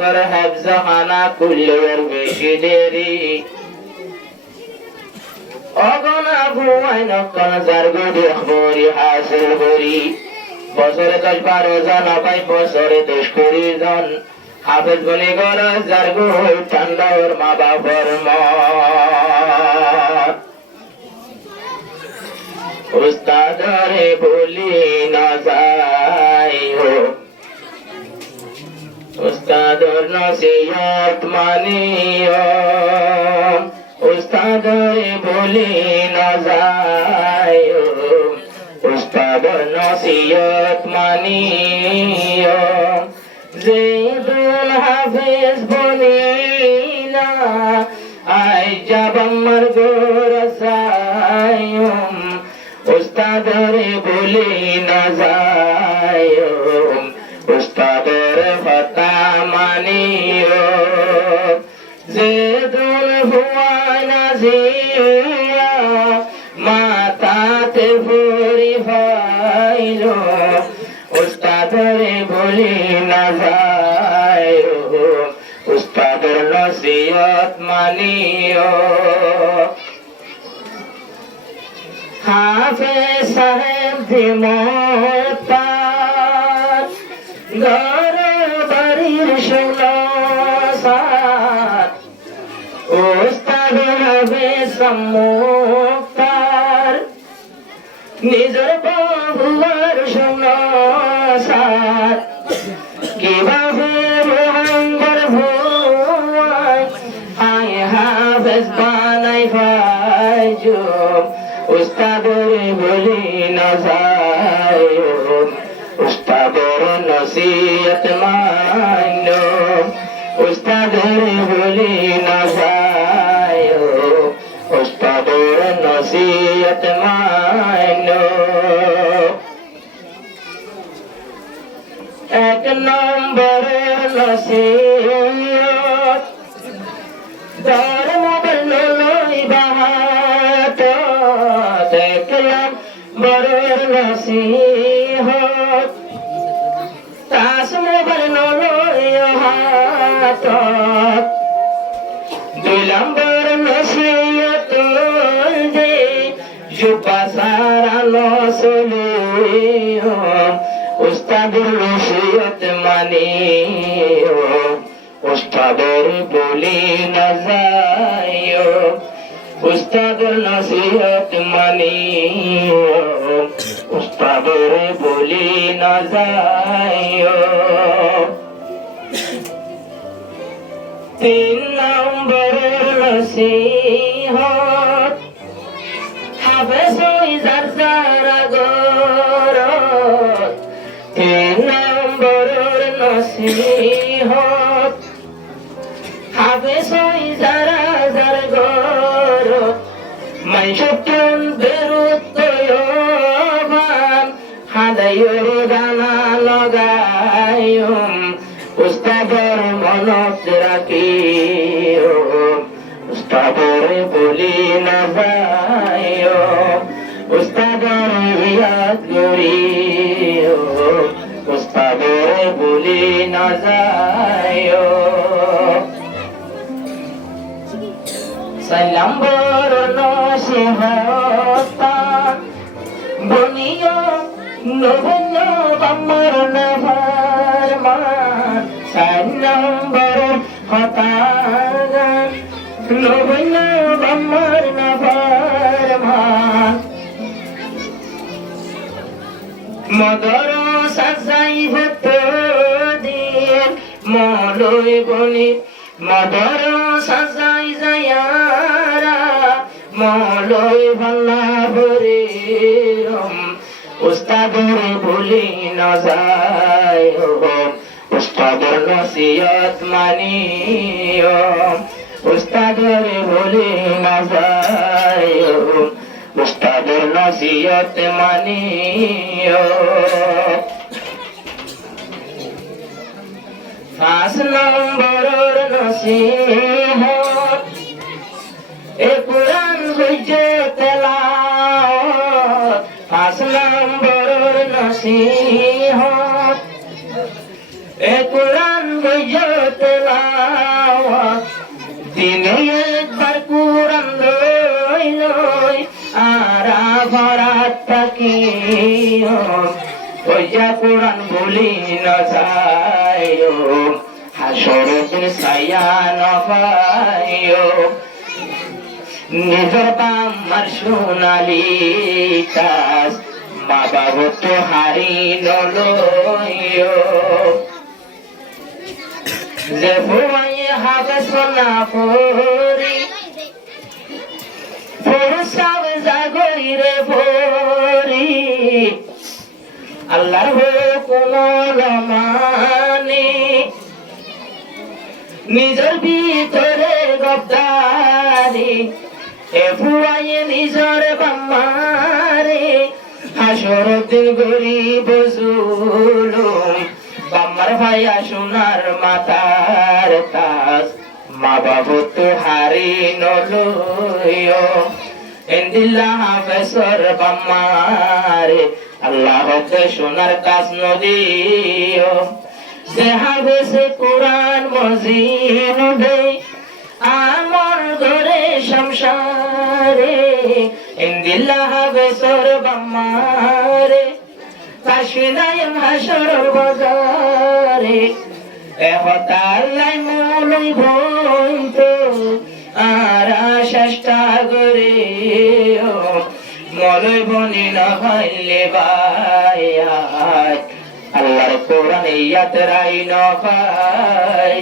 ঘর হাফজাখানা কুল্লের বেশি দেরি অগনা ভুয়াই নকন যার গদি খবরি হাসিল করি বছরে 10-12 জন পাই বছরে 10 কোটি জন হাফেজ বলে গরজ যার গো ঠান্ডার মা বাবার মন উস্তাদরে বলি না যাই হো উস্তাদর নসিহত মানিও উস্তাদরে বলি না যাই হো উস্তাদর নসিহত মানিও জেদুল হাফেজ বনিনা আই যাবাম্মার গোরসায়ুম উস্তাদরে বলি না যায়ুম উস্তাদর কথা মানিও জেদুল হুয়ানা জিয়া মাতাতে ভরি ভাইলো উস্তাদরে বলি না যায়ুম উস্তাদর নসিহত মানিও হাফেজ সাহেব দিমতার ঘর বাড়ির সুনসার উস্তাদ হাফেজ সম্মুক্তার নিজের বাবুয়ার সুনসার কিভাবে মোহাম্মদ ভুয়াই আই হাফেজ বানাই ফাইজুম উস্তাদরে বলি না যায়ুম উস্তাদর নসিহত মানো উস্তাদরে বলি না যায়ুম উস্তাদর নসিহত মানো এক নম্বরের নসিহত ধর্ম বললই বাহাত দেখলাম বড়ের নসিহত তাসমো বললই হাত 2 নম্বর নসিহত দে জুবা সারা নসলিও উস্তাদের নসিহত মানিও উস্তাদের বলি না যায়ো উস্তাদের নসিহত মানিও উস্তাদের বলি না যায়ো 3 নম্বরের নসিহত হাফেজ হই যার যারা গরত 3 নম্বরের নসিহত হাফেজ হই যারা যার গরত মাইশতন বেরুতয়মান হাদায়ুর গানা লগায়ুম উস্তাদর মনত রাখিও উস্তাদরে বলি না যায়ো উস্তাদর ইয়াদ করিও উস্তাদরে বলি না যায়ো 4 নম্বর নসিহত বনিও নবন্য আমার নফরমান 4 নম্বর কথা নবন্য আমার নফরমান মদর সাজাই হতো দিন মলই বনি মদর সাজাই যায়ারা মলই ভাল্লা ভরে উস্তাদর বলি না যায়ো উস্তাদর নসিহত মানিও উস্তাদর বলি না যায়ো উস্তাদর নসিহত মানিও 5 নম্বরের নসিহত এ কুরআন বুঝে তেলাওয়াত 5 নম্বরের নসিহত এ কুরআন বুঝে পাখি ওই যা কোরআন বলি না যায় হাসরের দিন ছায়া না পাইও নিজের বাম্মার সোনালি কাজ মা বাবু তো হারিল লইও যে ভুয়াইয়ে হবে সোনা পরি পুরুষাও জাগই রে ভরি আল্লাহর হুকুম মানি নিজের ভিতরে গদ্দারি এ ভুয়াইয়ে নিজের বাম্মারে হাসর দিন গরিব জুলুম বাম্মার ভাইয়া সোনার মাতার তাজ মা বাবু তো হারি নলইও ইন্দিল্লাহ বেসর বাম্মারে আল্লাহ হতে সোনার কাজ নদিও যে হাবেসে কোরআন মজিদ দে আমার ঘরে সংসারে ইন্দিল্লাহ বেসর বাম্মারে কাশিনায় হাসর বাজারে এহতাল্লাই মলই ভইতো আর চেষ্টা করে মলই বনি না ভাইলে ভাই আল্লাহর কোরআন ইয়াত রাই না ভাই